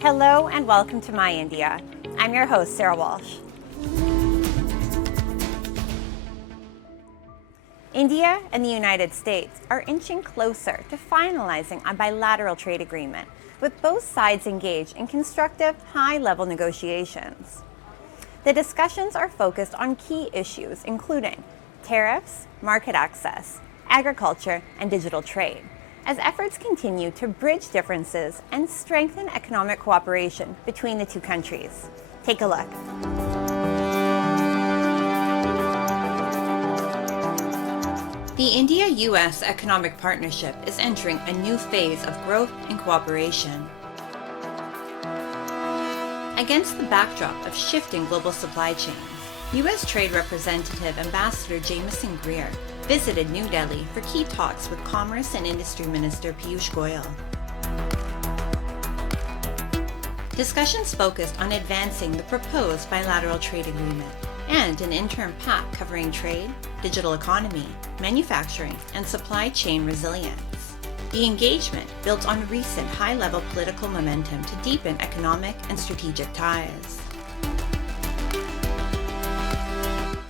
Hello and welcome to My India. I'm your host, Sarah Walsh. India and the United States are inching closer to finalizing a bilateral trade agreement, with both sides engaged in constructive, high-level negotiations. The discussions are focused on key issues including tariffs, market access, agriculture, and digital trade, as efforts continue to bridge differences and strengthen economic cooperation between the two countries. Take a look. The India-US economic partnership is entering a new phase of growth and cooperation. Against the backdrop of shifting global supply chains, U.S. Trade Representative Ambassador Jameson Greer visited New Delhi for key talks with Commerce and Industry Minister Piyush Goyal. Discussions focused on advancing the proposed bilateral trade agreement and an interim pact covering trade, digital economy, manufacturing, and supply chain resilience. The engagement built on recent high-level political momentum to deepen economic and strategic ties.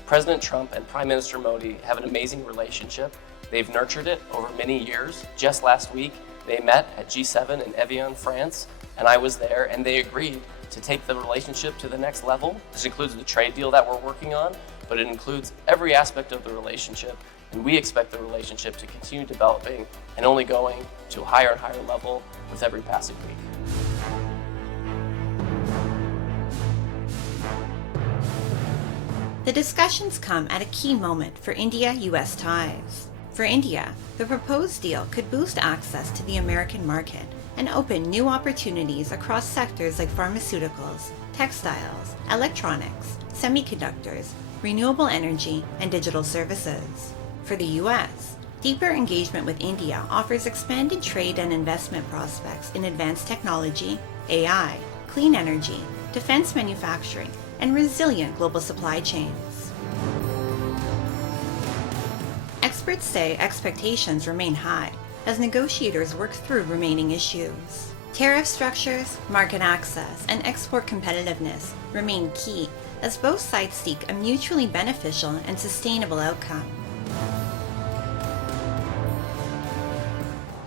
President Trump and Prime Minister Modi have an amazing relationship. They've nurtured it over many years. Just last week, they met at G7 in Evian, France, and I was there, and they agreed to take the relationship to the next level. This includes the trade deal that we're working on, but it includes every aspect of the relationship, and we expect the relationship to continue developing and only going to a higher and higher level with every passing week. The discussions come at a key moment for India-US ties. For India, the proposed deal could boost access to the American market and open new opportunities across sectors like pharmaceuticals, textiles, electronics, semiconductors, renewable energy, and digital services. For the US, deeper engagement with India offers expanded trade and investment prospects in advanced technology, AI, clean energy, defense manufacturing, and resilient global supply chains. Experts say expectations remain high as negotiators work through remaining issues. Tariff structures, market access, and export competitiveness remain key as both sides seek a mutually beneficial and sustainable outcome.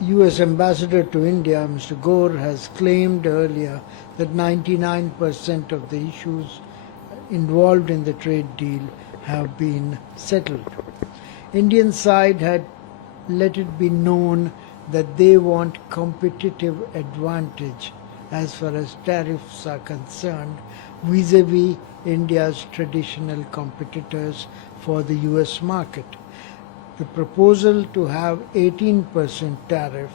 U.S. Ambassador to India, Mr. Gore, has claimed earlier that 99% of the issues involved in the trade deal have been settled. Indian side had let it be known that they want competitive advantage as far as tariffs are concerned vis-a-vis India's traditional competitors for the U.S. market. The proposal to have 18% tariff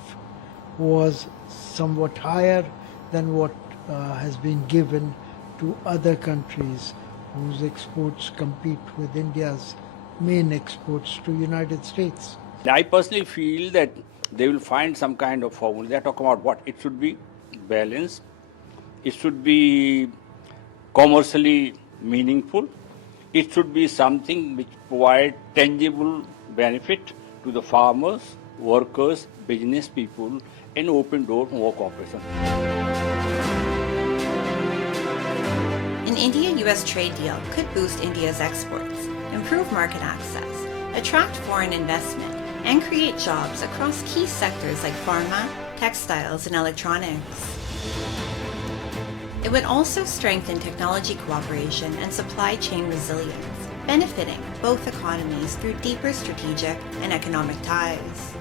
was somewhat higher than what has been given to other countries whose exports compete with India's main exports to United States. I personally feel that they will find some kind of formula. They are talking about what? It should be balanced. It should be commercially meaningful. It should be something which provides tangible benefit to the farmers, workers, business people, and open door for more cooperation. An India-US trade deal could boost India's exports, improve market access, attract foreign investment, and create jobs across key sectors like pharma, textiles, and electronics. It would also strengthen technology cooperation and supply chain resilience, benefiting both economies through deeper strategic and economic ties.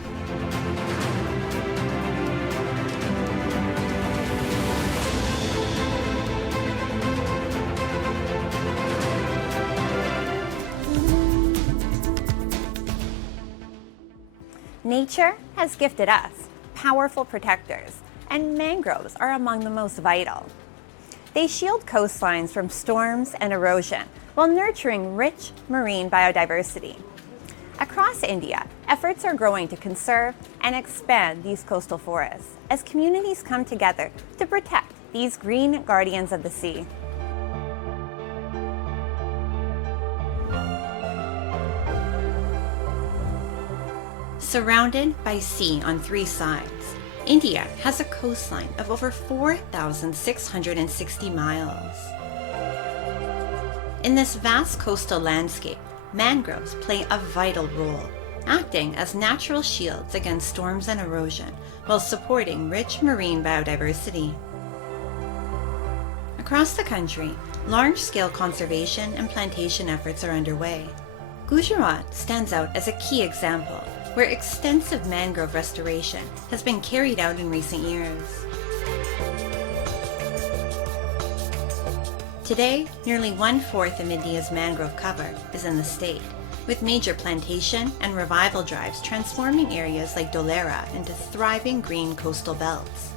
Nature has gifted us powerful protectors, and mangroves are among the most vital. They shield coastlines from storms and erosion while nurturing rich marine biodiversity. Across India, efforts are growing to conserve and expand these coastal forests as communities come together to protect these green guardians of the sea. Surrounded by sea on 3 sides, India has a coastline of over 4,660 miles. In this vast coastal landscape, mangroves play a vital role, acting as natural shields against storms and erosion while supporting rich marine biodiversity. Across the country, large-scale conservation and plantation efforts are underway. Gujarat stands out as a key example where extensive mangrove restoration has been carried out in recent years. Today, nearly 1/4 of India's mangrove cover is in the state, with major plantation and revival drives transforming areas like Dolera into thriving green coastal belts.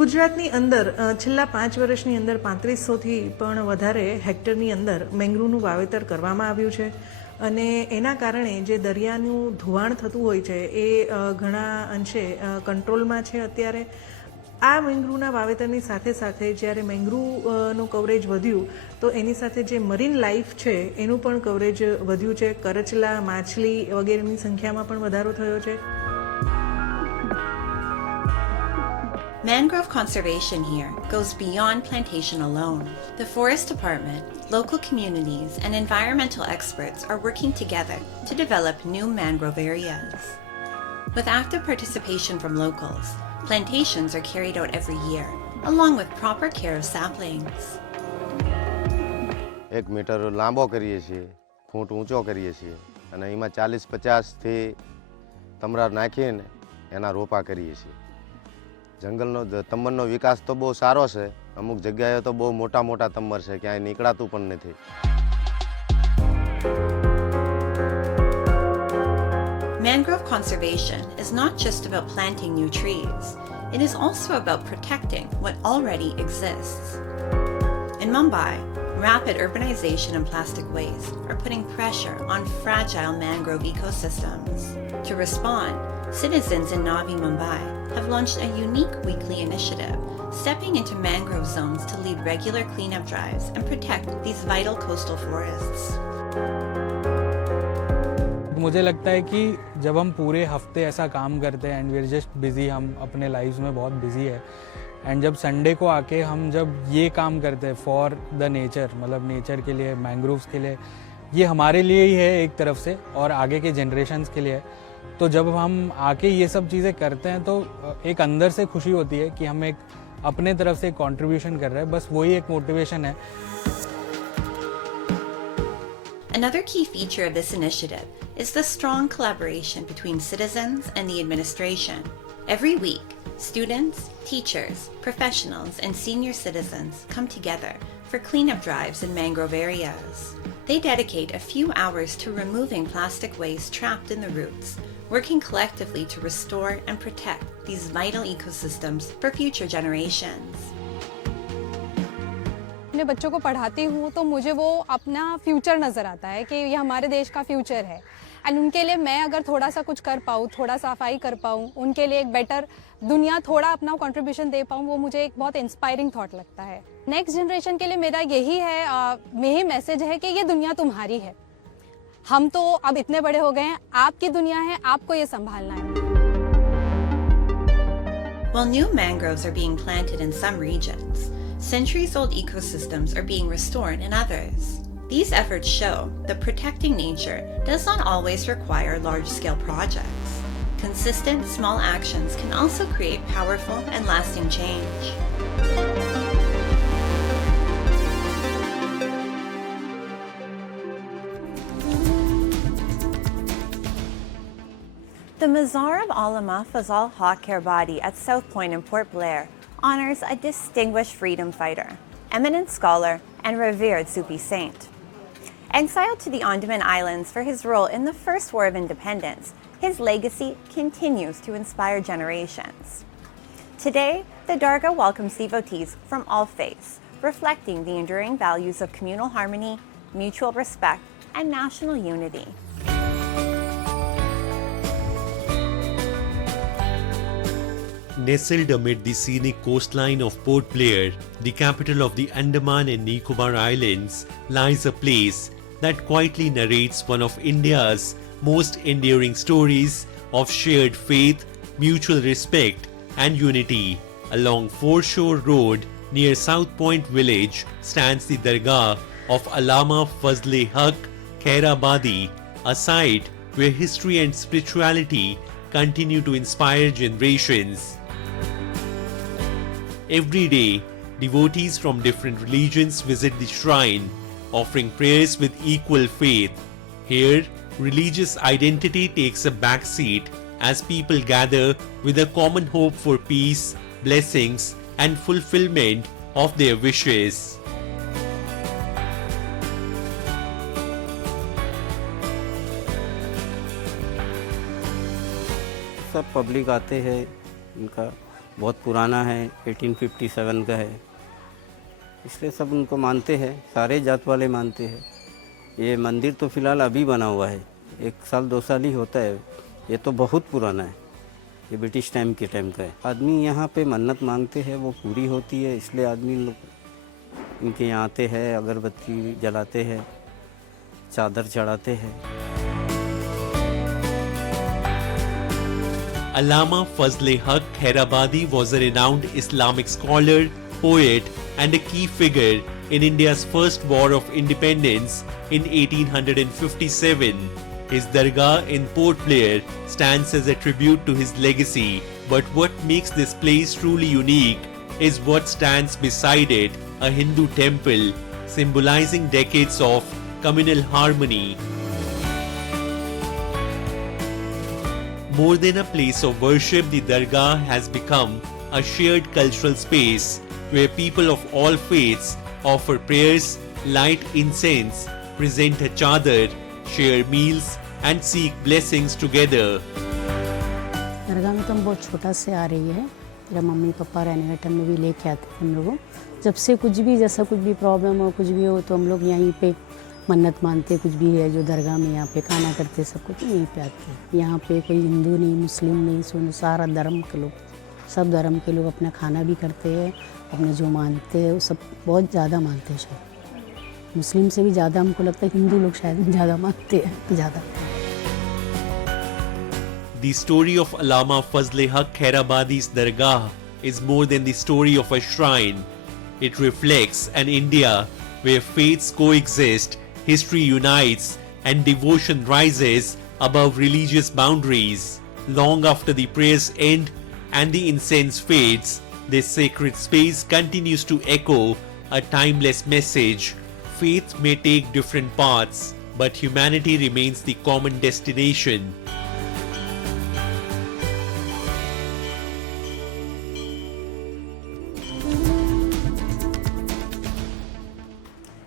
ગુજરાતની અંદર છેલ્લા 5 વર્ષની અંદર 3500થી પણ વધારે હેક્ટરની અંદર મેંગ્રુવનું વાવેતર કરવામાં આવ્યું છે અને એના કારણે જે દરિયાનું ધોવાણ થતું હોય છે એ ઘણા અંશે કંટ્રોલમાં છે અત્યારે. આ મેંગ્રુવના વાવેતરની સાથે સાથે જ્યારે મેંગ્રુવનું કવરેજ વધ્યું તો એની સાથે જે મરીન લાઈફ છે એનું પણ કવરેજ વધ્યું છે. કરચલા, માછલી વગેરેની સંખ્યામાં પણ વધારો થયો છે. Mangrove conservation here goes beyond plantation alone. The Forest Department, local communities, and environmental experts are working together to develop new mangrove areas. With active participation from locals, plantations are carried out every year, along with proper care of saplings. 1 metre લાંબો કરીએ છીએ, ફૂટ ઊંચો કરીએ છીએ અને એમાં 40-50થી તમરા નાખીને એના રોપા કરીએ છીએ. જંગલનો તમરનો વિકાસ તો બહુ સારો છે. અમુક જગ્યાએ તો બહુ મોટા મોટા તમર છે, ક્યાંય નીકળાતું પણ નથી. Mangrove conservation is not just about planting new trees. It is also about protecting what already exists. In Mumbai, rapid urbanization and plastic waste are putting pressure on fragile mangrove ecosystems. To respond, citizens in Navi Mumbai have launched a unique weekly initiative, stepping into mangrove zones to lead regular cleanup drives and protect these vital coastal forests. मुझे लगता है कि जब हम पूरे हफ्ते ऐसा काम करते हैं and we are just busy, हम अपने लाइफ्स में बहुत बिजी है, एंड जब संडे को आके हम जब ये काम करते हैं फॉर द नेचर, मतलब नेचर के लिए, मैंग्रोव्स के लिए, ये हमारे लिए ही है एक तरफ से और आगे के जनरेशन्स के लिए है. तो जब हम आके ये सब चीज़ें करते हैं तो एक अंदर से खुशी होती है कि हम एक अपने तरफ से कंट्रीब्यूशन कर रहे हैं. बस वही एक मोटिवेशन है. Another key feature of this initiative is the strong collaboration between citizens and the administration. Every week, students, teachers, professionals, and senior citizens come together for cleanup drives in mangrove areas. They dedicate a few hours to removing plastic waste trapped in the roots, working collectively to restore and protect these vital ecosystems for future generations. अपने बच्चों को पढ़ाती हूँ तो मुझे वो अपना future नज़र आता है कि ये हमारे देश का फ्यूचर है, एंड उनके लिए मैं अगर थोड़ा सा कुछ कर पाऊँ, थोड़ा सफाई कर पाऊँ, उनके लिए एक बेटर दुनिया, थोड़ा अपना कंट्रीब्यूशन दे पाऊँ, वो मुझे एक बहुत इंस्पायरिंग थॉट लगता है. नेक्स्ट जनरेशन के लिए मेरा यही है, यही मैसेज है कि ये दुनिया तुम्हारी है. हम तो अब इतने बड़े हो गए हैं, आपकी दुनिया है, आपको ये संभालना है. While new mangroves are being planted in some regions, centuries-old ecosystems are being restored in others. These efforts show that protecting nature does not always require large-scale projects. Consistent, small actions can also create powerful and lasting change. The Mazar of Allama Fazal Haq Kerbadi at South Point in Port Blair honors a distinguished freedom fighter, eminent scholar, and revered Sufi saint. Exiled to the Andaman Islands for his role in the First War of Independence, his legacy continues to inspire generations. Today, the Dargah welcomes devotees from all faiths, reflecting the enduring values of communal harmony, mutual respect, and national unity. Nestled amid the scenic coastline of Port Blair, the capital of the Andaman and Nicobar Islands, lies a place that quietly narrates one of India's most enduring stories of shared faith, mutual respect, and unity. Along Foreshore Road near South Point village stands the Dargah of Allama Fazl-e-Haq Khairabadi, a site where history and spirituality continue to inspire generations. Every day, devotees from different religions visit the shrine, offering prayers with equal faith. Here, religious identity takes a backseat as people gather with a common hope for peace, blessings, and fulfillment of their wishes. सब public आते हैं, इनका बहुत पुराना है, 1857 का है, इसलिए सब उनको मानते हैं, सारे जात वाले मानते हैं। ये मंदिर तो फिलहाल अभी बना हुआ है, 1 साल 2 साल ही होता है, ये तो बहुत पुराना है, ये ब्रिटिश टाइम के टाइम का है। आदमी यहाँ पे मन्नत मांगते हैं, वो पूरी होती है, इसलिए आदमी लोग इनके यहाँ आते हैं, अगरबत्ती जलाते हैं, चादर चढ़ाते हैं। Allama Fazl-e-Haq Khairabadi was a renowned Islamic scholar, poet, and a key figure in India's first war of independence in 1857. His Dargah in Port Blair stands as a tribute to his legacy, but what makes this place truly unique is what stands beside it, a Hindu temple symbolizing decades of communal harmony. More than a place of worship, the Dargah has become a shared cultural space where people of all faiths offer prayers, light incense, present a chadar, share meals, and seek blessings together. दरगाह में तो हम बहुत छोटा से आ रही है, जब mummy papa रहने के टाइम में भी लेके आते हैं हम लोगों। जब से कुछ भी जैसा कुछ भी प्रॉब्लम हो, कुछ भी हो तो हम लोग यहीं पे मन्नत मानते, कुछ भी है जो दरगाह में यहाँ पे खाना करते, सब कुछ यहीं पे आते हैं। यहाँ पे कोई हिंदू नहीं, मुस्लिम नहीं, सुनो सारा धर्म के लोग, सब धर्म के लोग अपना खाना भी करते हैं, अपने जो मानते हैं वो सब बहुत ज़्यादा मानते हैं। शायद मुस्लिम से भी ज़्यादा हमको लगता है हिंदू लोग शायद ज़्यादा मानते हैं, ज़्यादा। The story of Allama Fazl-e-Haq Khairabadi's Dargah is more than the story of a shrine. It reflects an India where faiths coexist, history unites, and devotion rises above religious boundaries. Long after the prayers end and the incense fades, this sacred space continues to echo a timeless message. Faith may take different paths, but humanity remains the common destination.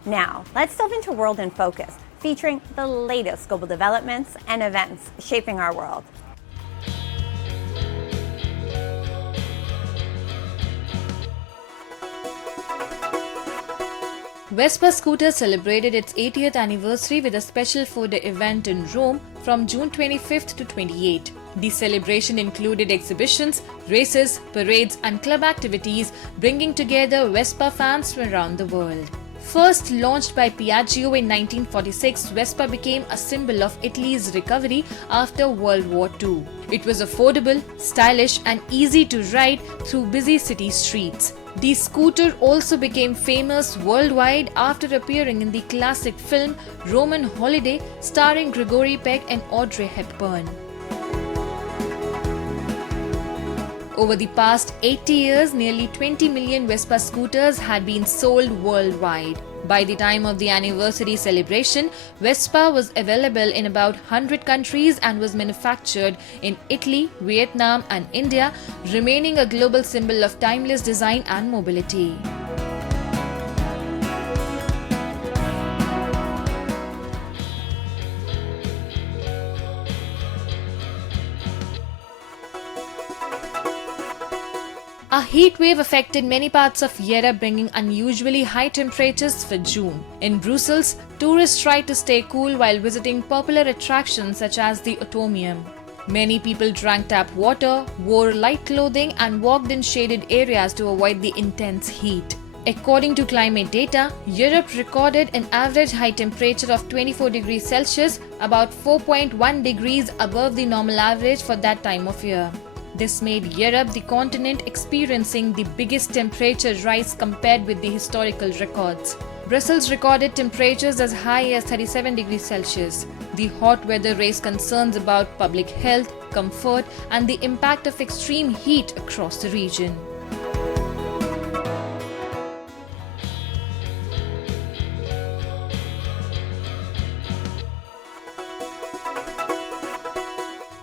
Now, let's delve into World in Focus, featuring the latest global developments and events shaping our world. Vespa Scooter celebrated its 80th anniversary with a special 4-day event in Rome from June 25th to 28th. The celebration included exhibitions, races, parades, and club activities, bringing together Vespa fans from around the world. First launched by Piaggio in 1946, Vespa became a symbol of Italy's recovery after World War II. It was affordable, stylish, and easy to ride through busy city streets. The scooter also became famous worldwide after appearing in the classic film Roman Holiday, starring Gregory Peck and Audrey Hepburn. Over the past 80 years, nearly 20 million Vespa scooters had been sold worldwide. By the time of the anniversary celebration, Vespa was available in about 100 countries and was manufactured in Italy, Vietnam, and India, remaining a global symbol of timeless design and mobility. A heat wave affected many parts of Europe, bringing unusually high temperatures for June. In Brussels, tourists tried to stay cool while visiting popular attractions such as the Atomium. Many people drank tap water, wore light clothing, and walked in shaded areas to avoid the intense heat. According to climate data, Europe recorded an average high temperature of 24 degrees Celsius, about 4.1 degrees above the normal average for that time of year. This made Europe the continent experiencing the biggest temperature rise compared with the historical records. Brussels recorded temperatures as high as 37 degrees Celsius. The hot weather raised concerns about public health, comfort, and the impact of extreme heat across the region.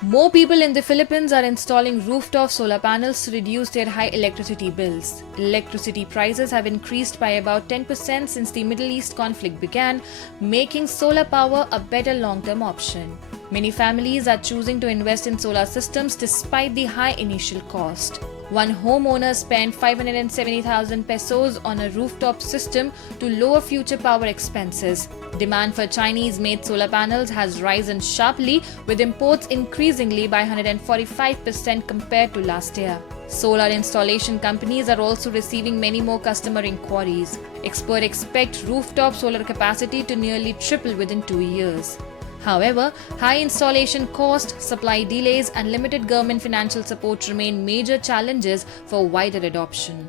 More people in the Philippines are installing rooftop solar panels to reduce their high electricity bills. Electricity prices have increased by about 10% since the Middle East conflict began, making solar power a better long-term option. Many families are choosing to invest in solar systems despite the high initial cost. One homeowner spent 570,000 pesos on a rooftop system to lower future power expenses. Demand for Chinese-made solar panels has risen sharply, with imports increasingly by 145% compared to last year. Solar installation companies are also receiving many more customer inquiries. Experts expect rooftop solar capacity to nearly triple within 2 years. However, high installation cost, supply delays, and limited government financial support remain major challenges for wider adoption.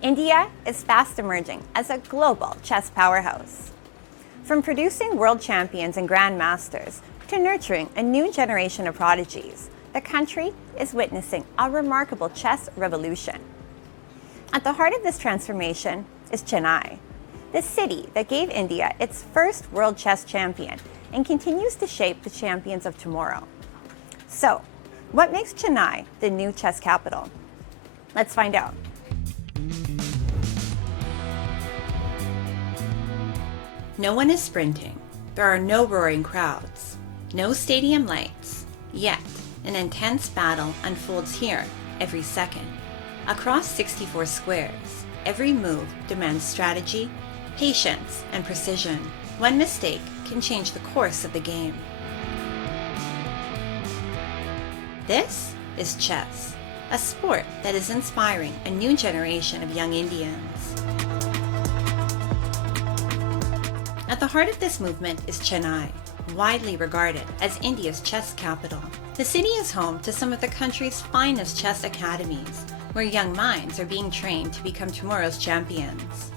India is fast emerging as a global chess powerhouse. From producing world champions and grandmasters to nurturing a new generation of prodigies, the country is witnessing a remarkable chess revolution. At the heart of this transformation is Chennai, the city that gave India its first world chess champion and continues to shape the champions of tomorrow. So, what makes Chennai the new chess capital? Let's find out. No one is sprinting. There are no roaring crowds, no stadium lights. Yet, an intense battle unfolds here every second. Across 64 squares, every move demands strategy, patience, and precision. One mistake can change the course of the game. This is chess, a sport that is inspiring a new generation of young Indians. At the heart of this movement is Chennai, widely regarded as India's chess capital. The city is home to some of the country's finest chess academies, where young minds are being trained to become tomorrow's champions.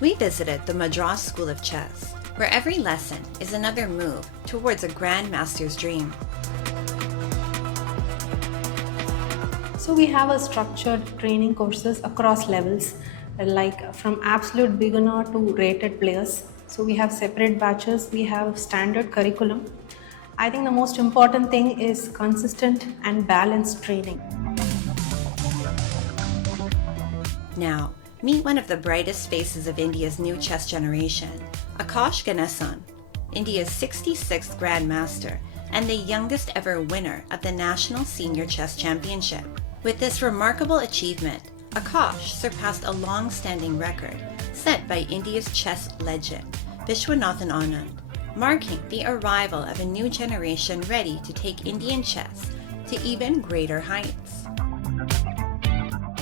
We visited the Madras School of Chess, where every lesson is another move towards a grandmaster's dream. So we have a structured training courses across levels, like from absolute beginner to rated players. So we have separate batches, we have standard curriculum. I think the most important thing is consistent and balanced training. Now, meet one of the brightest faces of India's new chess generation, Akash Ganesan, India's 66th Grandmaster and the youngest ever winner of the National Senior Chess Championship. With this remarkable achievement, Akash surpassed a long-standing record set by India's chess legend, Vishwanathan Anand, marking the arrival of a new generation ready to take Indian chess to even greater heights.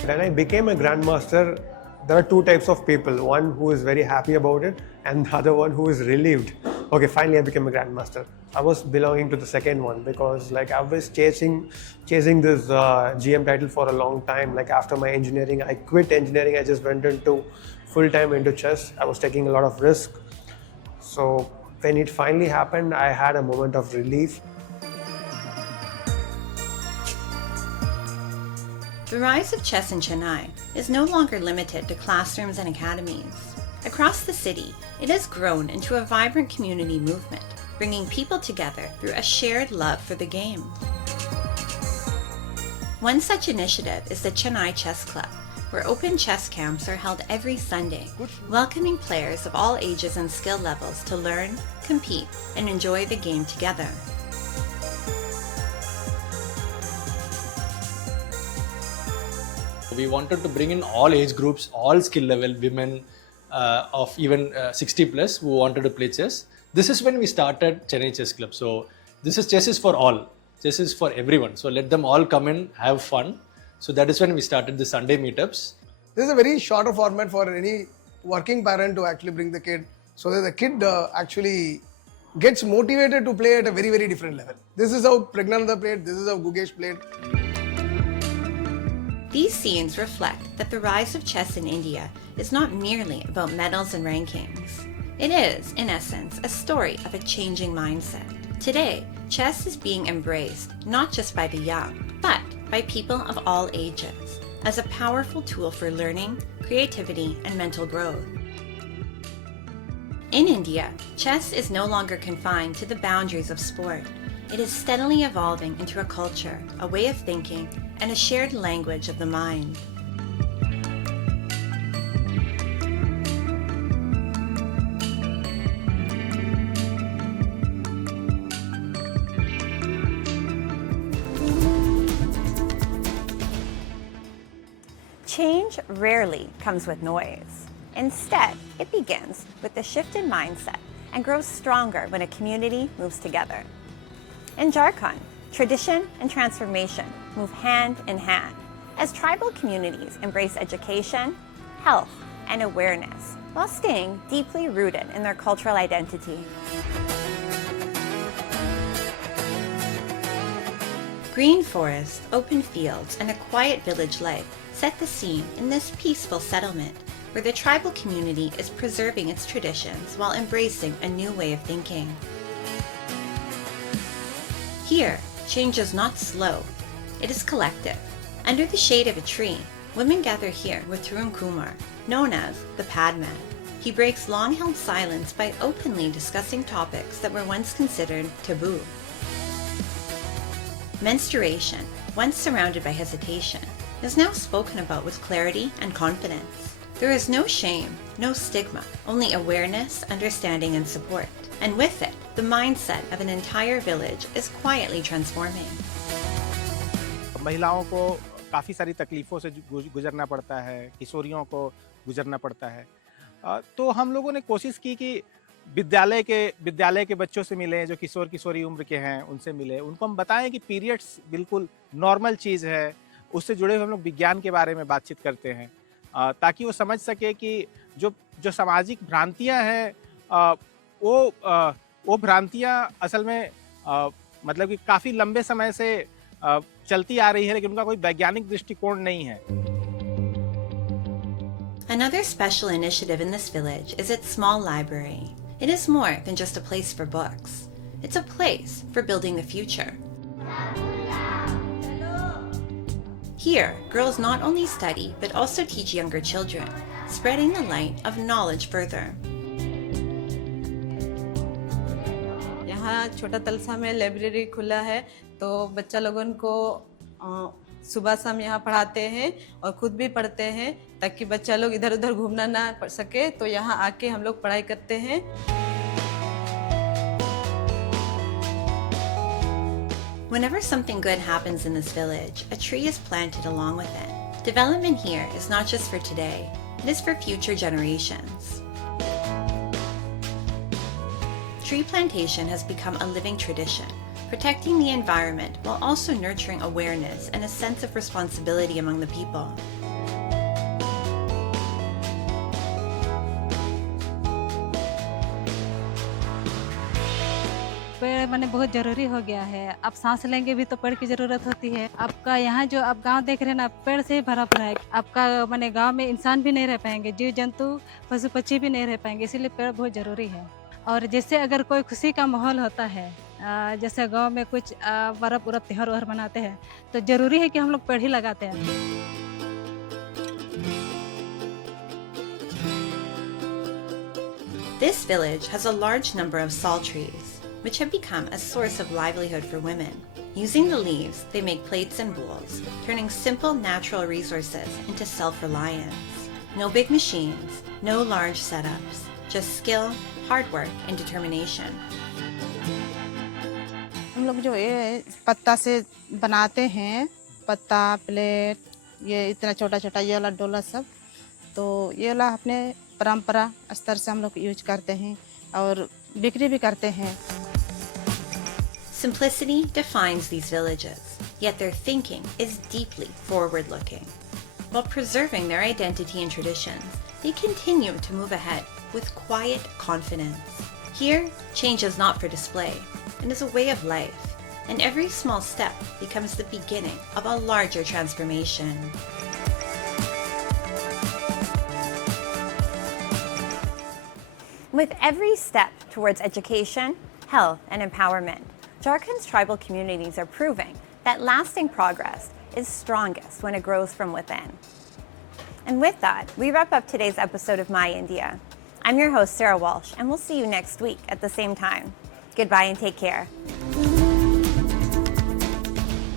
When I became a grandmaster, there are two types of people. One who is very happy about it and the other one who is relieved. Okay, finally I became a grandmaster. I was belonging to the second one because I was chasing this GM title for a long time. After my engineering, I quit engineering. I just went into full-time into chess. I was taking a lot of risk. So when it finally happened, I had a moment of relief. The rise of chess in Chennai is no longer limited to classrooms and academies. Across the city, it has grown into a vibrant community movement, bringing people together through a shared love for the game. One such initiative is the Chennai Chess Club, where open chess camps are held every Sunday, welcoming players of all ages and skill levels to learn, compete, and enjoy the game together. We wanted to bring in all age groups, all skill level, women of even 60 plus who wanted to play chess. This is when we started Chennai Chess Club. So this is chess is for all. Chess is for everyone. So let them all come in, have fun. So that is when we started the Sunday meetups. This is a very shorter format for any working parent to actually bring the kid, so that the kid actually gets motivated to play at a very, very different level. This is how Pragnananda played, this is how Gugesh played. These scenes reflect that the rise of chess in India is not merely about medals and rankings. It is, in essence, a story of a changing mindset. Today, chess is being embraced not just by the young, but by people of all ages, as a powerful tool for learning, creativity, and mental growth. In India, chess is no longer confined to the boundaries of sport. It is steadily evolving into a culture, a way of thinking, and a shared language of the mind. Change rarely comes with noise. Instead, it begins with a shift in mindset and grows stronger when a community moves together. In Jharkhand, tradition and transformation move hand in hand as tribal communities embrace education, health, and awareness while staying deeply rooted in their cultural identity. Green forests, open fields, and a quiet village life set the scene in this peaceful settlement where the tribal community is preserving its traditions while embracing a new way of thinking. Here, change is not slow, it is collective. Under the shade of a tree, women gather here with Tarun Kumar, known as the Padman. He breaks long-held silence by openly discussing topics that were once considered taboo. Menstruation, once surrounded by hesitation, is now spoken about with clarity and confidence. There is no shame, no stigma, only awareness, understanding, and support. And with it, the mindset of an entire village is quietly transforming. महिलाओं को काफ़ी सारी तकलीफ़ों से गुजरना पड़ता है, किशोरियों को गुजरना पड़ता है। तो हम लोगों ने कोशिश की कि विद्यालय के बच्चों से मिलें जो किशोर किशोरी उम्र के हैं, उनसे मिलें, उनको हम बताएं कि पीरियड्स बिल्कुल नॉर्मल चीज़ है। उससे जुड़े हुए हम लोग विज्ञान के बारे में बातचीत करते हैं ताकि वो समझ सके कि जो सामाजिक भ्रांतियां हैं वो भ्रांतियां असल में मतलब कि काफ़ी लंबे समय से चलती आ रही है, लेकिन उनका कोई वैज्ञानिक दृष्टिकोण नहीं है। Another special initiative in this village is its small library. It is more than just a place for books. It's a place for building the future. Here, girls not only study but also teach younger children, spreading the light of knowledge further. यहाँ छोटा तलसा में library खुला है, तो बच्चा लोगों को सुबह शाम यहाँ पढ़ाते हैं और खुद भी पढ़ते हैं ताकि बच्चा लोग इधर उधर घूमना ना पड़ सके, तो यहाँ आके हम लोग पढ़ाई करते हैं। Whenever something good happens in this village, a tree is planted along with it. Development here is not just for today, it is for future generations. Tree plantation has become a living tradition, protecting the environment while also nurturing awareness and a sense of responsibility among the people. पेड़ माने बहुत ज़रूरी हो गया है। अब सांस लेंगे भी तो पेड़ की ज़रूरत होती है। आपका यहाँ जो आप गांव देख रहे हैं ना, पेड़ से भरा पड़ा है। आपका माने गांव में इंसान भी नहीं रह पाएंगे, जीव जंतु पशु पक्षी भी नहीं रह पाएंगे, इसीलिए पेड़ बहुत ज़रूरी है। और जैसे अगर कोई खुशी का माहौल होता है, जैसे गांव में कुछ परब उरब त्योहार उहार मनाते हैं, तो ज़रूरी है कि हम लोग पेड़ ही लगाते हैं। This village has a large number of sal trees, which have become a source of livelihood for women. Using the leaves, they make plates and bowls, turning simple natural resources into self-reliance. No big machines, no large setups, just skill, hard work, and determination. हम लोग जो ये पत्ता से बनाते हैं, पत्ता, plate, ये इतना छोटा छोटा ये वाला डोला सब, तो ये वाला अपने परंपरा स्तर से हम लोग यूज करते हैं। और बिक्री भी करते हैं। Simplicity defines these villages, yet their thinking is deeply forward-looking. While preserving their identity and traditions, they continue to move ahead with quiet confidence. Here, change is not for display and is a way of life, and every small step becomes the beginning of a larger transformation. With every step towards education, health, and empowerment, Jharkhand's tribal communities are proving that lasting progress is strongest when it grows from within. And with that, we wrap up today's episode of My India. I'm your host, Sarah Walsh, and we'll see you next week at the same time. Goodbye and take care.